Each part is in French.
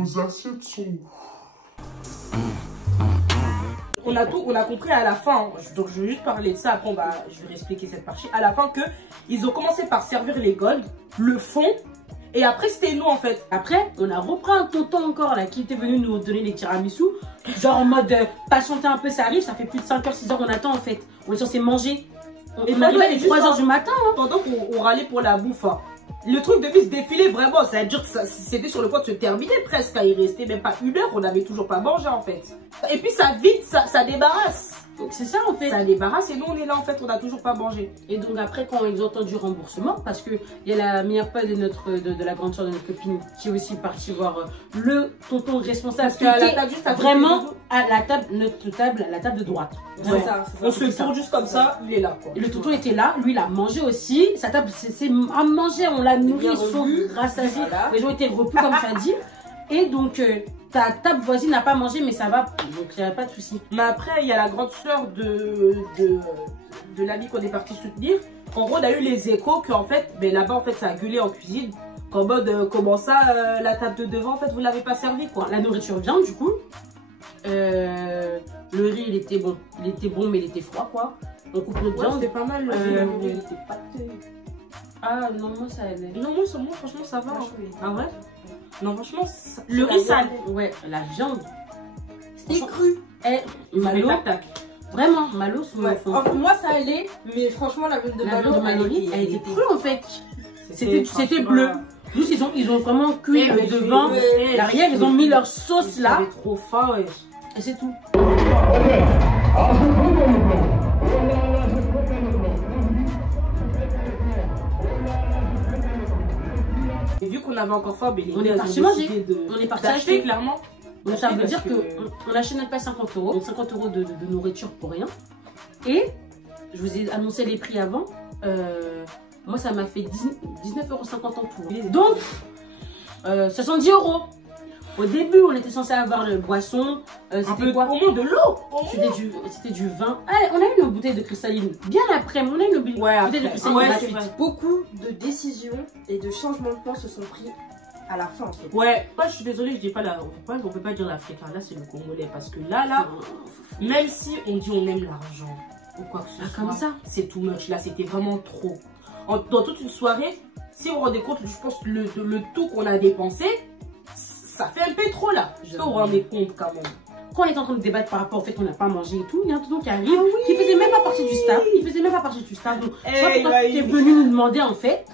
Nos assiettes sont... On a compris à la fin, hein. Donc je vais juste parler de ça, après je vais réexpliquer cette partie. À la fin que ils ont commencé par servir les gold, le fond, et après c'était nous en fait. Après, on a repris un tonton encore là qui était venu nous donner les tiramisu. Genre en mode patienter un peu, ça arrive, ça fait plus de 5h, 6h qu'on attend en fait. On est censé manger. On arrive à les 3h du matin. Hein. Pendant qu'on râlait pour la bouffe. Hein. Le truc devait se défiler vraiment, ça veut dire que c'était sur le point de se terminer presque. Il restait même pas 1 heure, on n'avait toujours pas mangé en fait. Et puis ça vide, ça débarrasse. Donc c'est ça en fait. Ça débarrasse et nous on est là en fait, on n'a toujours pas mangé. Et donc après quand ils ont entendu remboursement, parce que il y a la meilleure pote de la grande soeur de notre copine qui est aussi partie voir le tonton responsable. Parce qu'à la table juste à vraiment à la table, notre table, à la table de droite. Ouais. Ça. On se tourne juste comme ça, il est là quoi. Et le tonton était là, lui il a mangé aussi. Sa table c'est à manger, on l'a nourri, ils sont rassasiés. Voilà. Ils ont été repus comme tu as dit. Et donc ta table voisine n'a pas mangé, mais ça va, donc il n'y a pas de souci. Mais après, il y a la grande soeur de l'ami qu'on est parti soutenir. En gros, on a eu les échos qu'en fait, ben, là-bas, en fait, ça a gueulé en cuisine. Qu'en mode, comment ça, la table de devant, en fait, vous ne l'avez pas servi, quoi. La nourriture vient, du coup. Le riz, il était bon, mais il était froid, quoi. On coupe notre viande. C'était pas mal, le riz, il était pas... Ah, non, moi, ça allait. Non, moi, franchement, ça va. Ah ouais? Non, franchement, le riz sale. Ouais, la viande. C'était cru. Malo. Vraiment, Malo. Moi, ça allait, mais franchement, la viande de Malo, elle était crue en fait. C'était bleu. Nous, ils ont vraiment cuit le devant. L'arrière, ils ont mis leur sauce là. J'avais trop faim, ouais. Et c'est tout. Et vu qu'on avait encore faim, on est parti manger. On est parti acheter clairement. Donc ça veut dire qu'on achète notre pas 50 €. Donc 50 € de nourriture pour rien. Et je vous ai annoncé les prix avant. Moi ça m'a fait 19,50 € en tout. Donc 70 €. Au début, on était censé avoir le boisson. C'était quoi? Au moins de l'eau. C'était du vin. Allez, on a eu nos bouteilles de cristalline. Bien après, on a eu nos bouteilles de cristalline gratuites. Beaucoup de décisions et de changements de plan se sont pris à la fin. En fait. Ouais, moi je suis désolée, je dis pas on peut pas dire l'Africain. Là, c'est le Congolais. Parce que là, même si on dit on aime l'argent ou quoi que ce soit, comme ça, c'est too much. Là, c'était vraiment trop. Dans toute une soirée, si vous vous rendez compte, je pense que le tout qu'on a dépensé, ça fait un peu trop là. Je peux vous rendre compte quand même. Quand on est en train de débattre par rapport au fait qu'on n'a pas mangé et tout, il y a un tonton qui arrive, qui faisait même pas partie du staff. Il faisait même pas partie du staff. Donc, je sais pas qui est venu nous demander en fait.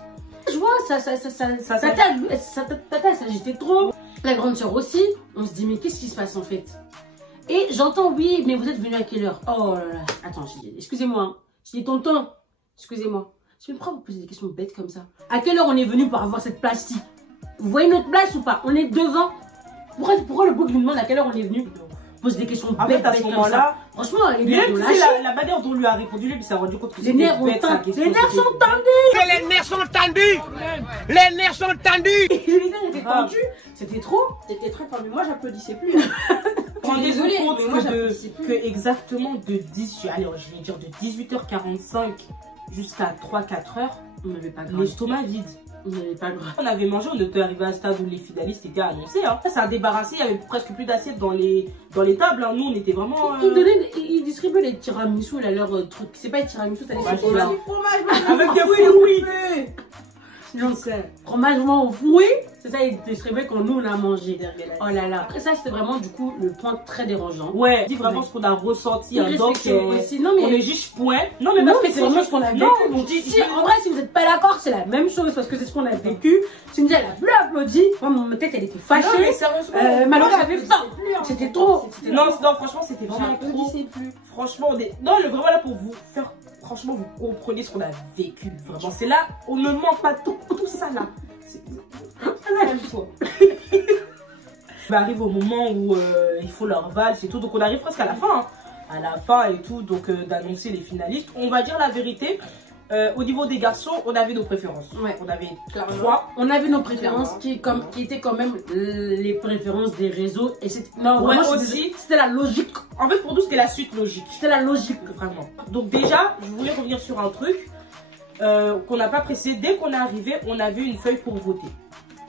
Je vois, tata s'agitait trop. La grande soeur aussi. On se dit, mais qu'est-ce qui se passe en fait? Et j'entends, oui, mais vous êtes venu à quelle heure? Oh là là. Attends, excusez-moi. Hein. Je dis, tonton, excusez-moi. Je me prends vous poser des questions bêtes comme ça. À quelle heure on est venu pour avoir cette place-ci? Vous voyez notre place ou pas? On est devant. Pourquoi le bouc nous demande à quelle heure on est venu? Pose des questions bêtes à ce moment-là. Franchement, les nerfs la manière dont on lui a répondu, lui, il s'est rendu compte que les nerfs sont tendus. Les nerfs sont tendus. Les nerfs sont tendus. Les nerfs étaient tendus. C'était trop. C'était très tendu. Moi, j'applaudissais plus. Je suis désolée, mais moi, que exactement de 10, allez, je vais dire de 18h45 jusqu'à 3-4h, on n'avait pas grave. L'estomac vide. On avait mangé, on était arrivé à un stade où les finalistes étaient annoncés. Hein. Ça a débarrassé, il y avait presque plus d'assiettes dans les tables. Hein. Nous, on était vraiment. Ils distribuaient les tiramisu, là, leur truc. C'est pas les tiramisu, ça les chocolats. Avec des fruits. Donc, fromage aux fruits, c'est ça, ils distribuaient quand nous on a mangé. Oh là là. Après ça, c'était vraiment du coup le point très dérangeant. Ouais, dis vraiment ce qu'on a ressenti. Hein, donc, non, mais on est juste point. Non, mais c'est vraiment ce qu'on a vécu. En vrai, si vous n'êtes pas d'accord, c'est la même chose parce que c'est ce qu'on a vécu. Cindy, elle a plus applaudi. Moi, mon tête, elle était fâchée. Non, mais sérieusement, Malou avait faim. C'était trop. Non, franchement, c'était vraiment trop. Franchement, on est vraiment là pour vous faire. Franchement, vous comprenez ce qu'on a vécu. Vraiment, c'est là, on ne ment pas tout ça là. On arrive au moment où il faut leur valse et tout. Donc, on arrive presque à la fin. Hein. À la fin et tout, donc d'annoncer les finalistes. On va dire la vérité. Au niveau des garçons, on avait nos préférences. Ouais. On avait 3. On avait nos préférences qui étaient quand même les préférences des réseaux. Et c'était la logique. En fait, pour nous, c'était la suite logique. C'était la logique, vraiment. Donc déjà, je voulais revenir sur un truc qu'on n'a pas pressé. Dès qu'on est arrivé, on avait une feuille pour voter.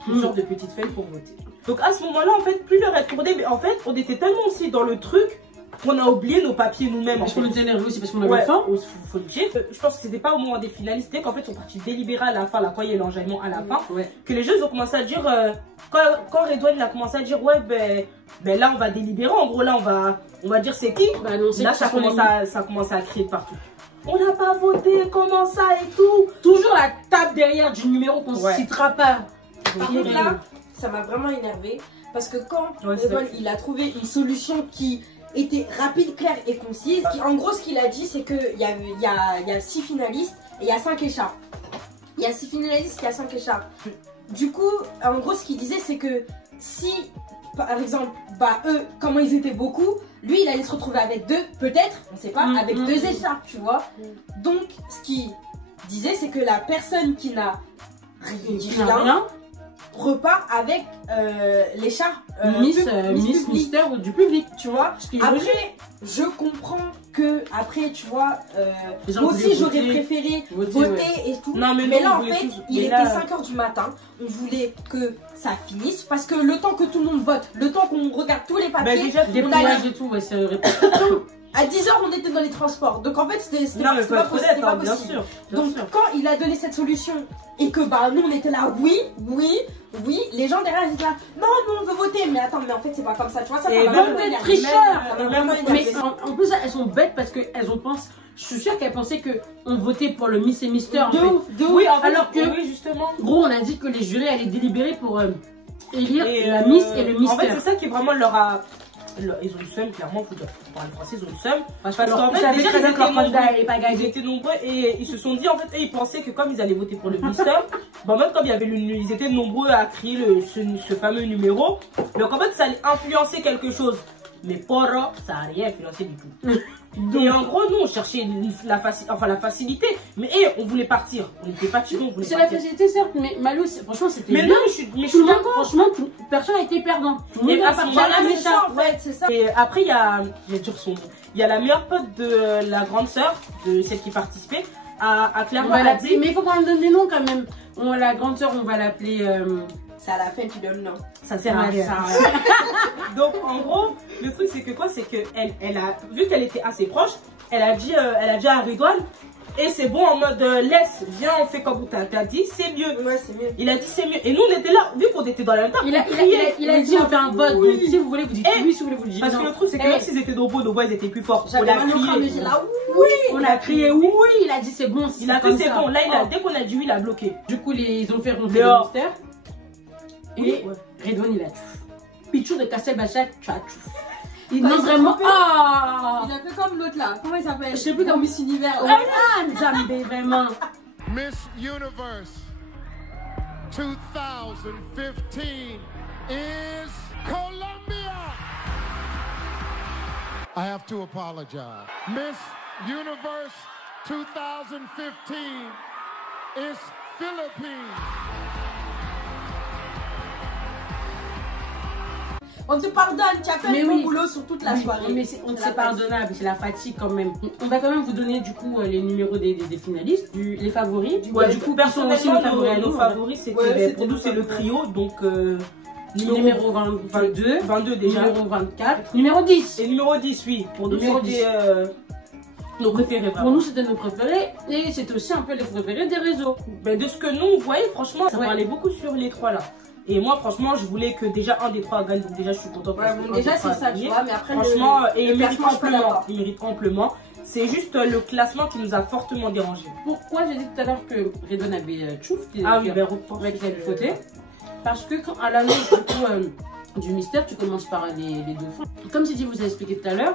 Une sorte de petite feuille pour voter. Donc à ce moment-là, en fait, plus l'heure est tournée, mais en fait, on était tellement aussi dans le truc qu'on a oublié nos papiers nous-mêmes. Parce qu'on était nerveux aussi, parce qu'on avait faim. Faut le dire. Je pense que c'était pas au moment des finalistes, dès qu'en fait, ils sont partis délibérer à la fin, là, quand il y a l'enjaillement à la fin, que les jeunes ont commencé à dire, quand Redouane il a commencé à dire, ouais, ben là, on va délibérer. En gros, là, on va dire c'est qui. Bah, non, là, ça commence à crier de partout. On n'a pas voté, comment ça et tout. Toujours la table derrière du numéro qu'on ne citera pas. Par contre, là, ça m'a vraiment énervé. Parce que quand Redouane, il a trouvé une solution qui était rapide, claire et concise. En gros, ce qu'il a dit, c'est qu'il y a 6 finalistes et il y a 5 écharpes. Il y a 6 finalistes et il y a 5 écharpes. Du coup, en gros, ce qu'il disait, c'est que si, par exemple, eux, comment ils étaient beaucoup, lui, il allait se retrouver avec 2, peut-être, on sait pas, avec 2 écharpes, tu vois. Donc, ce qu'il disait, c'est que la personne qui n'a rien repart avec l'écharpe Miss Mystère du public, tu vois. Après, je comprends que après, tu vois, moi aussi j'aurais préféré voter et tout. Non, mais là en fait, il était 5h du matin, on voulait que ça finisse parce que le temps que tout le monde vote, le temps qu'on regarde tous les papiers, on a et tout, c'est à 10h, on était dans les transports. Donc en fait, c'était pas possible. Bien sûr. Donc quand il a donné cette solution et que nous on était là, oui, les gens derrière ils étaient là, non, on veut voter. Mais attends, mais en fait, c'est pas comme ça. Tu vois, ça va vraiment être tricheur. Mais en plus, elles sont bêtes parce qu'elles ont pensé. Je suis sûre qu'elles pensaient qu'on votait pour le Miss et Mister. Oui, alors que, justement, gros, on a dit que les jurés allaient délibérer pour élire la Miss et le Mister. En fait, c'est ça qui vraiment leur a. Ils ont eu le seum, clairement, pour parler français, ils ont eu le seum. Parce qu'en fait, déjà, ils étaient nombreux et ils se sont dit, en fait, ils pensaient que comme ils allaient voter pour le Mister, même comme ils étaient nombreux à crier ce fameux numéro, donc en fait, ça allait influencer quelque chose. Mais Poro, ça n'a rien influencé du tout. Et en gros, nous, on cherchait la facilité. Mais on voulait partir. On n'était pas tués, on voulait partir. C'est la facilité, certes, mais Malou, franchement, c'était bien. Mais non, mais je suis d'accord. Franchement, personne n'a été perdant. Tout le monde à partir de c'est ça, en fait, c'est ça. Et après, il y a, je vais dire son nom, il y a la meilleure pote de la grande sœur, de celle qui participait, à clairement dit. Mais il faut qu'on lui donne des noms quand même. La grande sœur, on va l'appeler. C'est à la fin, tu donnes le nom. Ça sert à rien. Donc, en gros, le truc, c'est que quoi? C'est qu'elle a, vu qu'elle était assez proche, elle a dit à Redouane, et c'est bon, en mode laisse, viens, on fait comme t'as dit, c'est mieux. Ouais, c'est mieux. Il a dit c'est mieux. Et nous, on était là, vu qu'on était dans la même temps. Il a dit on fait un vote. Donc, si vous voulez, vous dites oui, si vous voulez, vous dites non. Parce que le truc, c'est que même s'ils étaient nombreux, nos voix, ils étaient plus forts. On a crié. On a crié oui. Il a dit c'est bon. Il a dit c'est bon. Là, dès qu'on a dit oui, il a bloqué. Du coup, ils ont fait rentrer le mystère. Et Redouane, il a tout. Pichou de Castelbachac, tu as tout. Il non vraiment. Ah! Il a fait comme l'autre là. Comment il s'appelle? Je sais plus comme Miss Univers. Nzambe, vraiment. Miss Universe 2015 is Colombia. I have to apologize. Miss Universe 2015 is Philippines. On te pardonne, tu as fait un bon boulot sur toute la soirée. Mais c'est pardonnable, c'est la fatigue quand même. On va quand même vous donner du coup les numéros des finalistes, les favoris. Du coup, personnellement, nos favoris, c'était pour nous, c'est le trio. Donc, numéro 22, 22 déjà. Numéro 24, numéro 10. Et numéro 10, oui. Pour nous, c'était nos préférés. Pour nous, c'était nos préférés. Et c'était aussi un peu les préférés des réseaux. De ce que nous, vous voyez, franchement, ça parlait beaucoup sur les trois là. Et moi, franchement, je voulais que déjà un des trois gagne. Donc déjà, je suis contente. Déjà, c'est ça, tu vois. Mais après, franchement, il mérite amplement. Il mérite amplement. C'est juste le classement qui nous a fortement dérangé. Pourquoi j'ai dit tout à l'heure que Redouane avait Tchouf avec elle fautée? Parce que quand à l'annonce du mystère, tu commences par les dauphins. Comme j'ai dit, vous avez expliqué tout à l'heure,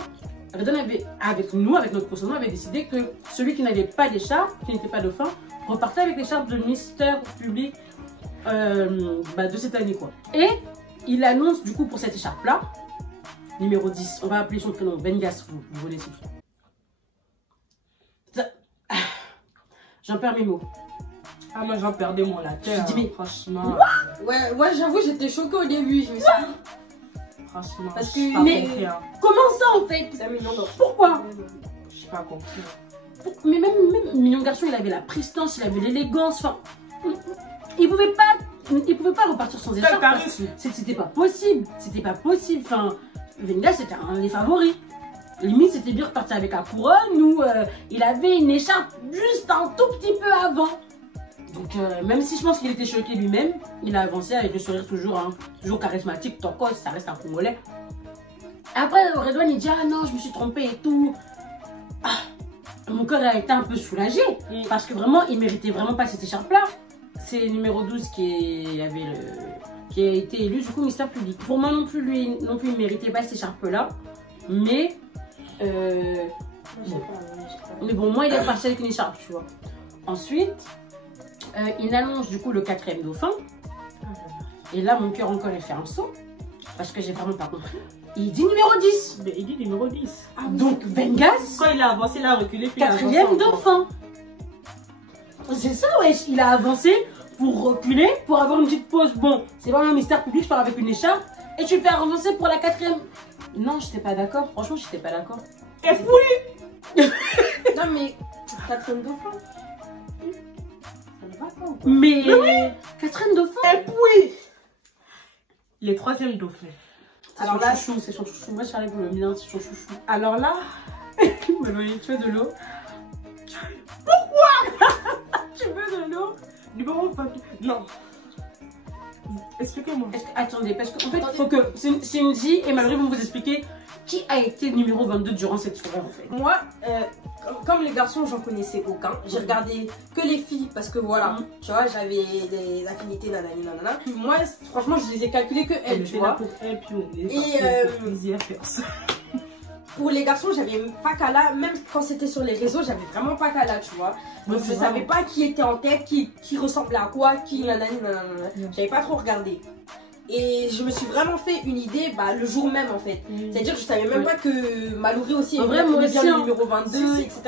Redouane avait, avec notre consommant, avait décidé que celui qui n'avait pas d'écharpe, qui n'était pas dauphin, repartait avec l'écharpe de mystère public de cette année quoi. Et il annonce du coup pour cette écharpe là, numéro 10, on va appeler son prénom Bengas, vous connaissez. J'en perds mes mots. Ah moi j'en perdais mon latin. Je dis mais franchement. Ouais, j'avoue j'étais choquée au début, je me suis dit. Franchement. Parce que mais comment ça en fait? Pourquoi? Je n'ai pas compris. Mais même Mignon Garçon, il avait la prestance, il avait l'élégance, enfin. Il pouvait pas il pouvait pas repartir sans écharpe. C'était pas possible. C'était pas possible. Enfin, Venga, c'était un des favoris. Limite, c'était bien reparti avec la couronne ou il avait une écharpe juste un tout petit peu avant. Donc, même si je pense qu'il était choqué lui-même, il a avancé avec le sourire toujours, hein, toujours charismatique. Tokos, ça reste un Congolais. Après, Redouane, il dit ah non, je me suis trompé et tout. Ah, mon cœur a été un peu soulagé parce que vraiment, il méritait vraiment pas cette écharpe-là. C'est le numéro 12 qui a été élu du coup Mister Public. Pour moi non plus, lui non plus, il méritait pas cette écharpe-là. Mais bon, moi, il est reparti avec une écharpe, tu vois. Ensuite, il annonce du coup le 4e dauphin. Et là, mon cœur encore, il fait un saut. Parce que j'ai vraiment pas compris. Il dit numéro 10. Mais il dit numéro 10. Ah, donc, Vengas. Quand il a avancé, il a reculé. 4e dauphin. C'est ça, ouais. Il a avancé pour reculer, pour avoir une petite pause. Bon, c'est vraiment un mystère public, je pars avec une écharpe. Et tu le fais avancer pour la 4e. Non, j'étais pas d'accord. Franchement, j'étais pas d'accord. Et puis Non, mais 4e dauphin. Mais 4e dauphin. Et puis les 3e dauphins. Alors là, c'est son chouchou. Moi, je suis allée pour le mien, c'est son chouchou. Alors là, tu veux de l'eau? Pourquoi tu veux de l'eau? Numéro 22. Non. Expliquez-moi. Attendez, parce qu'en fait, il faut que Cindy et Mallory vont vous expliquer qui a été numéro 22 durant cette soirée en fait. Moi, comme les garçons, j'en connaissais aucun. J'ai regardé que les filles parce que voilà, tu vois, j'avais des affinités, nanani, nanana. Moi, franchement, je les ai calculées que elles, tu vois. Pour les garçons, j'avais pas qu'à là, même quand c'était sur les réseaux, j'avais vraiment pas qu'à là, tu vois. Donc je savais pas qui était en tête, qui ressemblait à quoi, qui nanani, nanana. J'avais pas trop regardé. Et je me suis vraiment fait une idée le jour même en fait. C'est-à-dire que je savais même pas que Mallory aussi est bien le numéro 22, etc.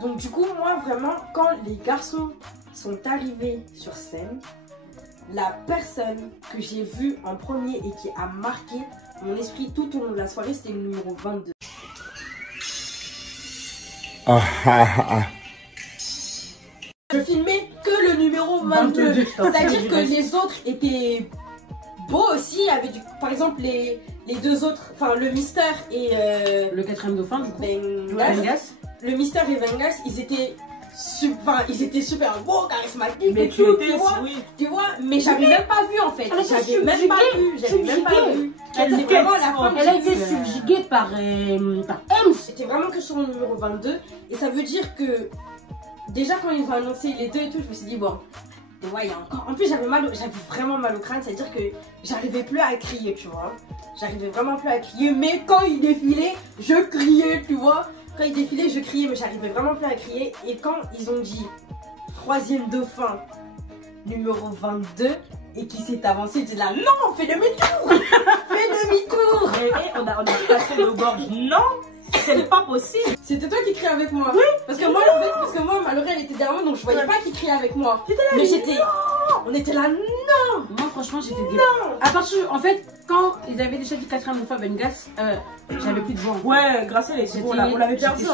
Donc du coup, moi vraiment, quand les garçons sont arrivés sur scène, la personne que j'ai vue en premier et qui a marqué mon esprit tout au long de la soirée, c'était le numéro 22. Je filmais que le numéro 22. C'est-à-dire que les autres étaient beaux aussi. Il y avait par exemple les deux autres, enfin le Mister et le 4e dauphin du coup. Vengas. Le Mister et Vengas, ils étaient super beaux, charismatiques. Mais et tout, tu vois, mais j'avais même pas vu en fait. J'avais même pas vu. Elle a été subjuguée par M. C'était vraiment que sur le numéro 22. Et ça veut dire que déjà quand ils ont annoncé les deux et tout, je me suis dit bon, ouais, il y a encore. En plus j'avais vraiment mal au crâne, c'est-à-dire que j'arrivais plus à crier, tu vois. J'arrivais vraiment plus à crier, mais quand il défilait, je criais, tu vois. Quand il défilait, je criais, mais j'arrivais vraiment plus à crier. Et quand ils ont dit 3e dauphin, numéro 22, et qui s'est avancé, j'étais là, non, fais demi-tour. Fais demi-tour. On a passé le gorge, non. C'est pas possible. C'était toi qui criais avec moi. Oui. Parce que moi, en fait, Mallory elle était derrière moi, donc je voyais pas qui criait avec moi. Mais on était là, non. Moi, franchement, j'étais à partir, en fait, quand ils avaient déjà dit 4e fois Vengas, j'avais plus de voix. Ouais, grâce à les on l'avait perdu.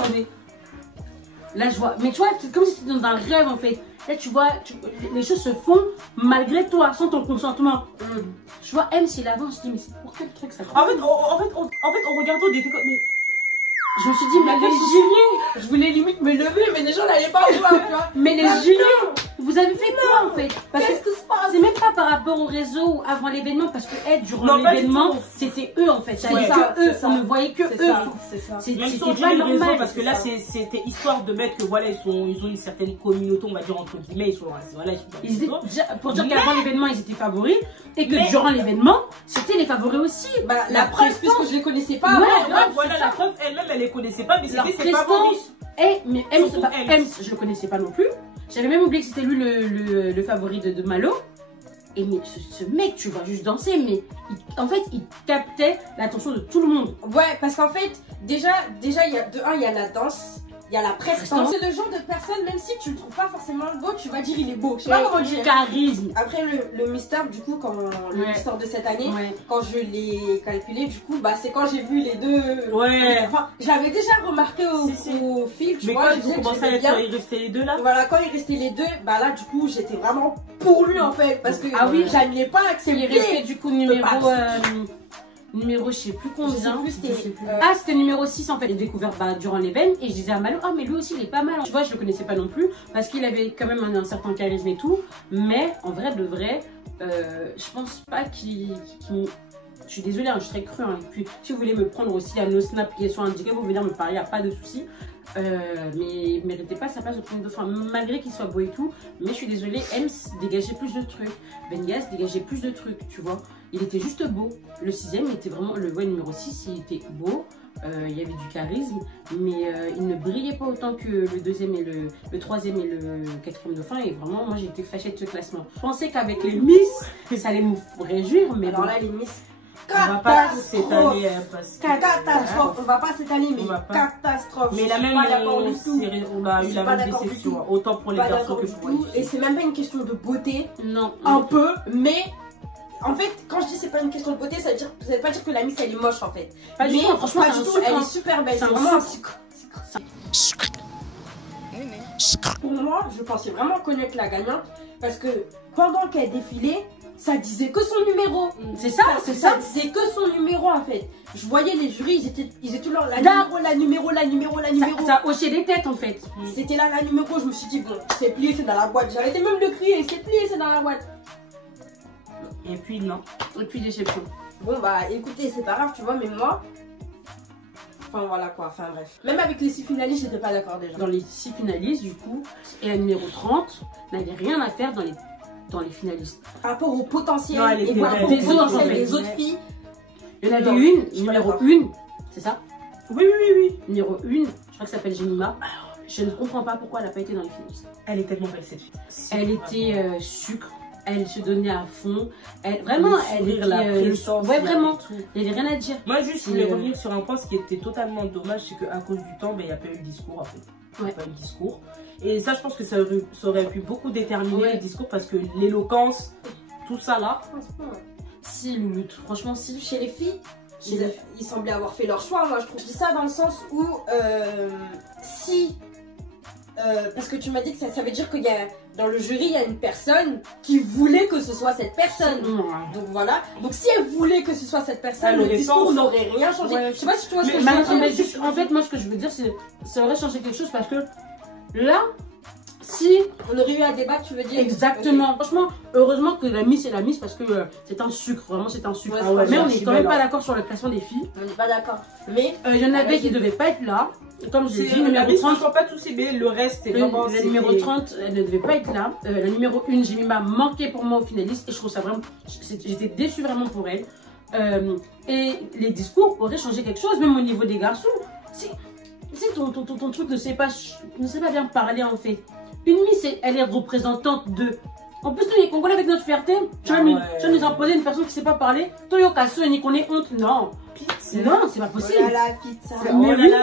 Là, je vois. Mais tu vois, c'est comme si c'était dans un rêve en fait. Là, tu vois, les choses se font malgré toi, sans ton consentement. Je vois M, s'il avance, je dis, mais c'est pour quel truc ça? En fait, on regardait au défi comme. Je me suis dit, mais les Juliens, je voulais limite me lever, mais les gens n'allaient pas voir, tu vois. Mais les Juliens, vous avez fait quoi en fait? Qu'est-ce que se passe? C'est même pas par rapport au réseau ou avant l'événement, parce que durant l'événement, c'était eux en fait. C'était que eux, on ne voyait que eux. C'est ça. C'était pas normal. Parce que là, c'était histoire de mettre que voilà, ils ont une certaine communauté, on va dire entre guillemets, ils sont pour dire qu'avant l'événement, ils étaient favoris, et que durant l'événement, c'était les favoris aussi. La preuve, puisque je les connaissais pas. Voilà, la preuve elle-même, elle les connaissait pas, mais c'était ses favoris. Mais M, je le connaissais pas non plus. J'avais même oublié que c'était lui le favori de Malo. Et mais ce mec, tu vois juste danser, mais en fait, il captait l'attention de tout le monde. Ouais, parce qu'en fait, déjà, il y a la danse, il il y a la prestance. C'est le genre de personne, même si tu le trouves pas forcément beau, tu vas dire il est beau. Je sais pas comment dire. Charisme. Après le Mister, du coup, quand le Mister de cette année, quand je l'ai calculé, du coup, bah c'est quand j'ai vu les deux. Ouais. Enfin, j'avais déjà remarqué au fil, tu vois. Mais quand ils ont commencé à être, il restait les deux là. Voilà, quand il restait les deux, bah là, du coup, j'étais vraiment pour lui en fait, parce que j'allais pas accepter. Il restait du coup numéro je sais plus combien. Je sais plus, c'était numéro 6 en fait. J'ai découvert durant l'événement et je disais à Malo, ah mais lui aussi il est pas mal. Tu vois, je le connaissais pas non plus parce qu'il avait quand même un certain charisme et tout. Mais en vrai de vrai, je pense pas qu'il... Je suis désolée, hein, je serais crue. Hein. Et puis si vous voulez me prendre aussi à nos snaps qui sont indiqués, vous venir me parler, y a pas de souci. Mais il méritait pas sa place au premier dauphin, malgré qu'il soit beau et tout. Mais je suis désolée, Ems dégageait plus de trucs, Bengas dégageait plus de trucs, tu vois. Il était juste beau. Le 6e était vraiment, le numéro 6, il était beau. Il y avait du charisme, mais il ne brillait pas autant que le 2e et le 3e et le 4e dauphin. Et vraiment, moi j'ai été fâchée de ce classement. Je pensais qu'avec les Miss, ça allait me réjouir, mais alors bon. Là, les Miss. On va pas s'étaler catastrophe, on va pas s'étaler, mais catastrophe. Mais la même, on a eu la même déception, autant pour les garçons que pour les filles. Et c'est même pas une question de beauté, non, un peu, mais en fait, quand je dis c'est pas une question de beauté, ça veut pas dire que la Miss elle est moche en fait. Pas du tout, franchement, elle est super belle. C'est vraiment un sucre. Pour moi, je pensais vraiment connaître la gagnante parce que pendant qu'elle défilait, ça disait que son numéro. C'est ça, c'est ça. Ça disait que son numéro en fait. Je voyais les jurys, ils étaient là, la numéro. Ça hochait des têtes en fait. C'était là la numéro, je me suis dit bon, c'est plié, c'est dans la boîte. J'arrêtais même de crier, c'est plié, c'est dans la boîte. Et puis non. Et puis déception. Bon bah écoutez, c'est pas grave, tu vois, mais moi... Enfin voilà quoi, enfin bref. Même avec les 6 finalistes, j'étais pas d'accord déjà. Dans les 6 finalistes du coup, et la numéro 30 n'avait rien à faire dans les finalistes. Par rapport au potentiel non, et par rapport au potentiel des autres filles. Il y en avait une, numéro 1, c'est ça? Oui. Numéro 1, je crois que ça s'appelle Jemima. Je ne comprends pas pourquoi elle n'a pas été dans les finalistes. Elle est tellement belle cette fille. Elle était sucre. Elle se donnait à fond. Vraiment, elle était... la présence, ouais, vraiment. Il n'y avait rien à dire. Moi, juste, je voulais revenir sur un point, ce qui était totalement dommage, c'est qu'à cause du temps, il n'y a pas eu le discours, en fait. Il n'y a pas eu le discours. Et ça, je pense que ça aurait pu beaucoup déterminer le discours, parce que l'éloquence, tout ça là... Si, Loulou, franchement, si. Chez les filles, ils semblaient avoir fait leur choix, moi, je trouve. Je dis ça dans le sens où, si... parce que tu m'as dit que ça veut dire qu'il y a dans le jury il y a une personne qui voulait que ce soit cette personne. Donc voilà. Donc si elle voulait que ce soit cette personne, le discours n'aurait rien changé. Je sais pas si tu vois ce que je veux dire. En fait, moi ce que je veux dire c'est ça aurait changé quelque chose parce que là, si on aurait eu à débattre, tu veux dire. Exactement. Okay. Franchement, heureusement que la Miss est la Miss parce que c'est un sucre, vraiment c'est un sucre. Mais on n'est quand même pas d'accord sur le classement des filles. On n'est pas d'accord. Mais il y en avait qui ne devaient pas être là. Comme je l'ai dit, numéro 30, ne pas tous aimés, le reste c'est vraiment... La numéro 30, elle ne devait pas être là. La numéro 1, Jemima manquait pour moi au finaliste et je trouve ça vraiment... J'étais déçue vraiment pour elle. Et les discours auraient changé quelque chose, même au niveau des garçons. Si ton truc ne sait pas bien parler en fait. Une Miss, elle est représentante de... En plus, nous les Congolais avec notre fierté, tu vas nous imposer une personne qui ne sait pas parler. Toi, Yokasso, et qu'on est honte. Non. Pizza. Non, c'est pas possible. Oh là, la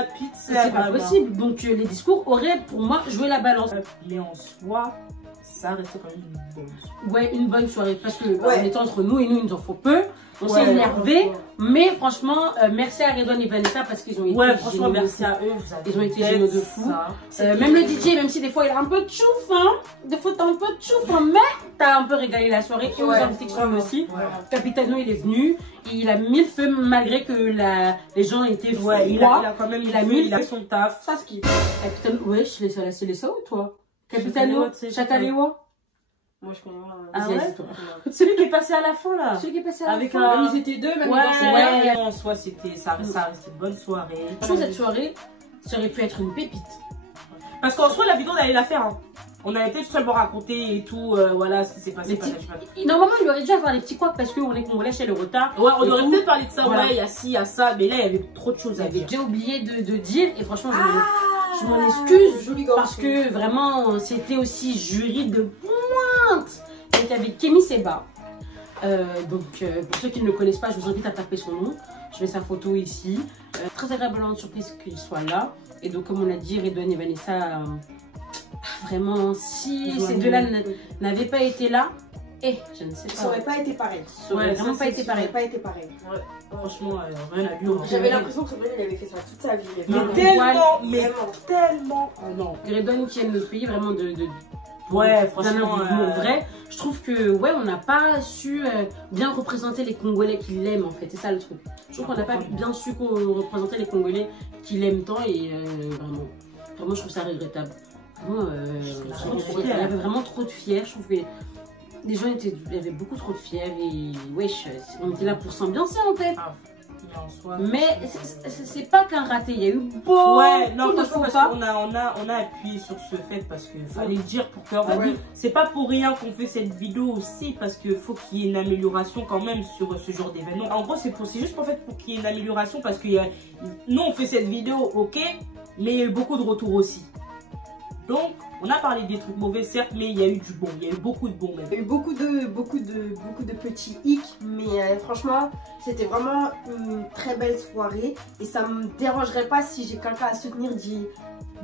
pizza. C'est pas possible. Donc, les discours auraient pour moi joué la balance. Mais en soi, ça reste quand même une bonne soirée. Ouais, une bonne soirée. Parce que on était entre nous et nous, il nous en faut peu. On s'est énervé, mais franchement, merci à Redouane et Vanessa parce qu'ils ont été franchement, merci à eux. Ils ont été géniaux de fou. Même le DJ, même si des fois il a un peu de chouf, hein. Des fois t'as un peu de chouf, hein, mais t'as un peu régalé la soirée. Et aux invités aussi. Capitano, il est venu. Il a mis le feu malgré que les gens étaient froids. Il a quand même il a son taf. Ça, ce qui. Capitano, ouais, je laisse les ça ou toi? Capitano, Chakalewa. Moi je connais pas. Ah ouais? Celui qui est passé à la fin là. Celui qui est passé à la fin. Ils étaient deux, même en soi, ça restait une bonne soirée. Franchement, cette soirée, ça aurait pu être une pépite. Parce qu'en soi, la vidéo, on allait la faire. Hein. On a été seulement raconter et tout, voilà ce qui s'est passé. Normalement, il aurait dû avoir des petits couacs parce qu'on est congolais chez le retard. Ouais, on aurait peut-être parlé de ça, il y a ci, il y a ça, mais là, il y avait trop de choses à dire. J'ai oublié de dire et franchement, je m'en excuse parce que vraiment, c'était aussi jury de pointe. Donc, avec Kémy Seba. Donc, pour ceux qui ne le connaissent pas, je vous invite à taper son nom. Je mets sa photo ici. Très agréablement surprise qu'il soit là. Et donc, comme on a dit, Redouane et Vanessa, vraiment, si ces deux-là n'avaient pas été là, je ne sais pas. Ça aurait pas été pareil. Ça aurait vraiment pas été pareil. Ouais. Franchement, rien à dire. J'avais l'impression que Redouane, il avait fait ça toute sa vie. Mais tellement. Oh non. Redouane qui aime notre pays, vraiment Ouais, franchement. Vrai, je trouve que, ouais, on n'a pas su bien représenter les Congolais qui l'aiment, en fait. C'est ça le truc. Je trouve qu'on n'a pas bien su représenter les Congolais qui l'aiment tant et vraiment, je trouve ça regrettable. Vraiment, il y avait vraiment trop de fiers. Je trouve que les gens il y avait beaucoup trop de fiers et wesh, on était là pour s'ambiancer en fait. Mais c'est pas qu'un raté, il y a eu beaucoup de faux pas. On a appuyé sur ce fait parce qu'il fallait le dire pour que c'est pas pour rien qu'on fait cette vidéo aussi, parce qu'il faut qu'il y ait une amélioration quand même sur ce genre d'événement. En gros, c'est juste pour qu'il y ait une amélioration parce que nous on fait cette vidéo, ok, mais il y a eu beaucoup de retours aussi. Donc, on a parlé des trucs mauvais, certes, mais il y a eu du bon. Il y a eu beaucoup de bons même. Il y a eu beaucoup de petits hicks, mais franchement, c'était vraiment une très belle soirée. Et ça me dérangerait pas si j'ai quelqu'un à soutenir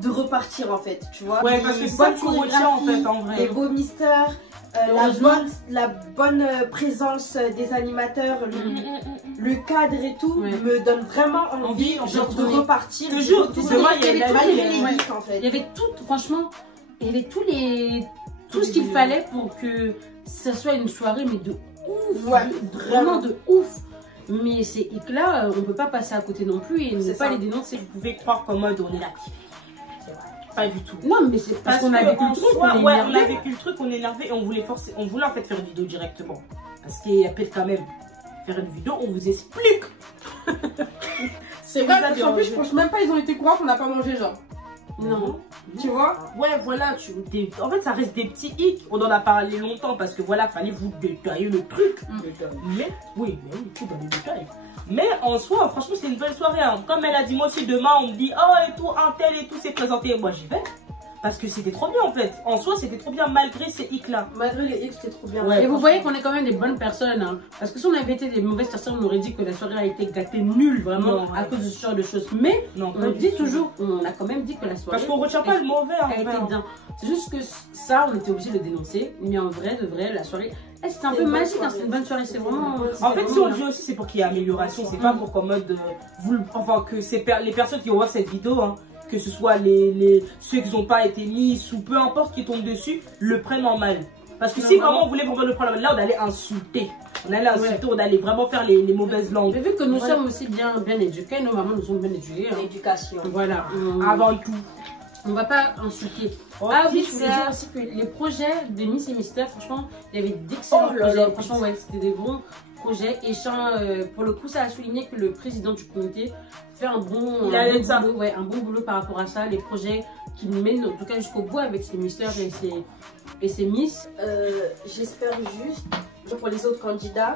de repartir en fait, tu vois. Ouais, parce que c'est ça qu'on retient en fait, en vrai. Les beaux mystères, la bonne présence des animateurs, le cadre et tout, me donne vraiment envie genre, de repartir. Toujours, il y avait tout, franchement, il y avait tout ce qu'il fallait pour que ça soit une soirée, mais de ouf, vraiment de ouf. Mais ces hicks là, on peut pas passer à côté non plus et ne pas les dénoncer. Vous pouvez croire qu'en mode on est là. Pas du tout. Non, mais c'est parce qu'on a vécu le truc, on a vécu le truc, on est énervé et on voulait en fait faire une vidéo directement. Parce qu'il y a peut-être quand même faire une vidéo, on vous explique. C'est vrai, parce qu'en plus, je pense même pas ils ont été courants qu'on n'a pas mangé, genre. Non. Tu vois? Ouais, voilà, en fait, ça reste des petits hicks. On en a parlé longtemps parce que voilà, fallait vous détailler le truc. Mais, oui, tout dans les détails. Mais en soi, franchement, c'est une belle soirée. Hein. Comme elle a dit, moi, si demain on me dit, oh, et tout, un tel et tout s'est présenté, moi j'y vais. Parce que c'était trop bien en fait. En soi, c'était trop bien malgré ces hicks là. Malgré les hicks, c'était trop bien. Ouais, et vous voyez qu'on est quand même des bonnes personnes. Hein. Parce que si on avait été des mauvaises personnes, on aurait dit que la soirée a été gâtée nulle, vraiment, à cause de ce genre de choses. Mais on dit toujours, on a quand même dit que la soirée. Parce qu'on retient pas le mauvais en fait. Bien. C'est juste que ça, on était obligé de le dénoncer. Mais en vrai, de vrai, la soirée. C'était un peu magique, hein, c'est une bonne soirée, c'est vraiment. En fait, si on le dit aussi, c'est pour qu'il y ait amélioration. C'est pas pour qu'en mode. Enfin, que les personnes qui vont voir cette vidéo, hein, que ce soit ceux qui n'ont pas été mis ou peu importe qui tombent dessus, le prennent en mal. Parce que si vraiment on voulait vraiment le prendre là, on allait insulter. On allait insulter, on allait vraiment faire les mauvaises langues. Mais vu que nous sommes aussi bien éduqués, nos mamans nous sont bien éduquées. Hein. L'éducation. Voilà. Avant tout. On va pas insulter. Ah oui, je voulais dire aussi que les projets de Miss et Mystère, franchement, il y avait d'excellents projets. Franchement, ouais, c'était des bons projets. Et pour le coup, ça a souligné que le président du comité fait un bon boulot par rapport à ça. Les projets qu'il mène en tout cas jusqu'au bout avec ses mystères et ses Miss. J'espère juste, pour les autres candidats,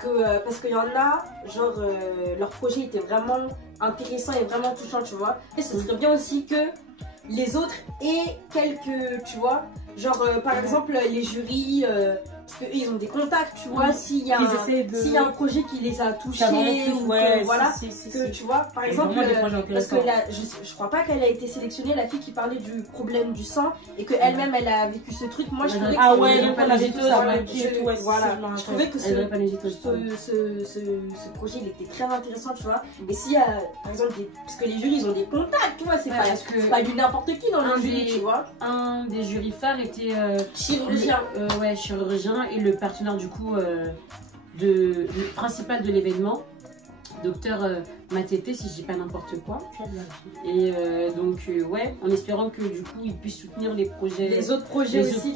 que parce qu'il y en a, genre, leur projet était vraiment intéressant et vraiment touchant, tu vois. Et ce serait bien aussi que les autres aient quelques, tu vois, genre par exemple les jurys, parce qu'eux ils ont des contacts, tu vois, s'il y a un projet qui les a touchés ou que, voilà, que tu vois, par exemple, parce que là, je crois pas qu'elle a été sélectionnée, la fille qui parlait du problème du sang et que elle-même elle a vécu ce truc. Moi je trouvais je trouvais que ce projet il était très intéressant, tu vois. Et s'il y a par exemple parce que les jurys ils ont des contacts, tu vois, c'est pas du n'importe qui dans le jury, tu vois. Un des jurys phares était chirurgien. Chirurgien et le partenaire du coup le principal de l'événement, docteur Matete, si je dis pas n'importe quoi. Et donc en espérant que du coup il puisse soutenir les projets, les autres projets aussi.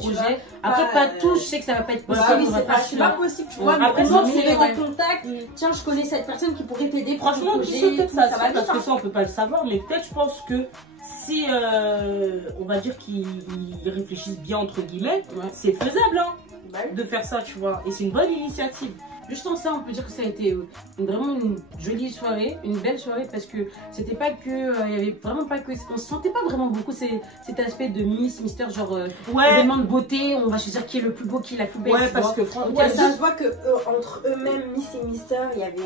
Après pas tous, je sais que ça va pas être possible. C'est pas possible, tu vois. Après si tu as des contacts, tiens je connais cette personne qui pourrait t'aider. Franchement, peut-être ça va parce que ça on peut pas le savoir, mais peut-être je pense que si on va dire qu'ils réfléchissent bien entre guillemets, c'est faisable hein, de faire ça, tu vois. Et c'est une bonne initiative. Juste en ça, on peut dire que ça a été vraiment une jolie soirée, une belle soirée, parce que c'était pas que, il y avait vraiment pas que, on se sentait pas vraiment beaucoup cet aspect de Miss, Mystère, genre événement de beauté, on va choisir qui est le plus beau, qui est la plus belle. Ouais, parce que franchement, ça se voit que entre eux-mêmes, Miss et Mystère, il y avait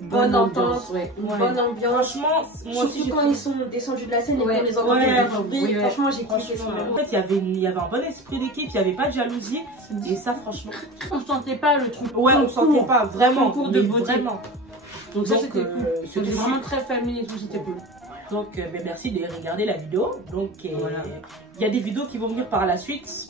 une bonne entente, une Ouais. bonne ambiance. Franchement, moi aussi, Surtout quand ils sont descendus de la scène et Ouais. qu'on les entendait Ouais. découvrir. Franchement, j'ai kiffé ça. En fait, il y avait un bon esprit d'équipe, il n'y avait pas de jalousie. Et ça, franchement. On sentait pas le truc. Ouais, on concours. sentait pas vraiment. Concours de mais beauté. Vraiment. Donc ça, c'était cool. C'était C'était vraiment très famille et tout, c'était cool. Donc, merci de regarder la vidéo. Donc, Voilà. il y a des vidéos qui vont venir par la suite.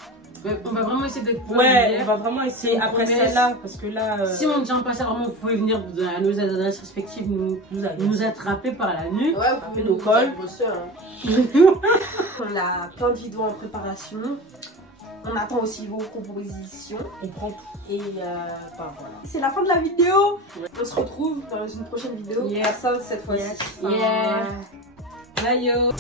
On va vraiment essayer d'être Ouais, on va vraiment essayer une après promesse. celle-là. Parce que là. Si on ne tient pas ça, vraiment, vous pouvez venir à nos adresses respectives, nous attraper par la nuque. Ouais, Et nos cols. On a plein de vidéos en préparation. On attend aussi vos propositions. On prend tout. Et voilà. C'est la fin de la vidéo. On se retrouve dans une prochaine vidéo. Yeah. À ça cette fois-ci. Yeah. Bye yo.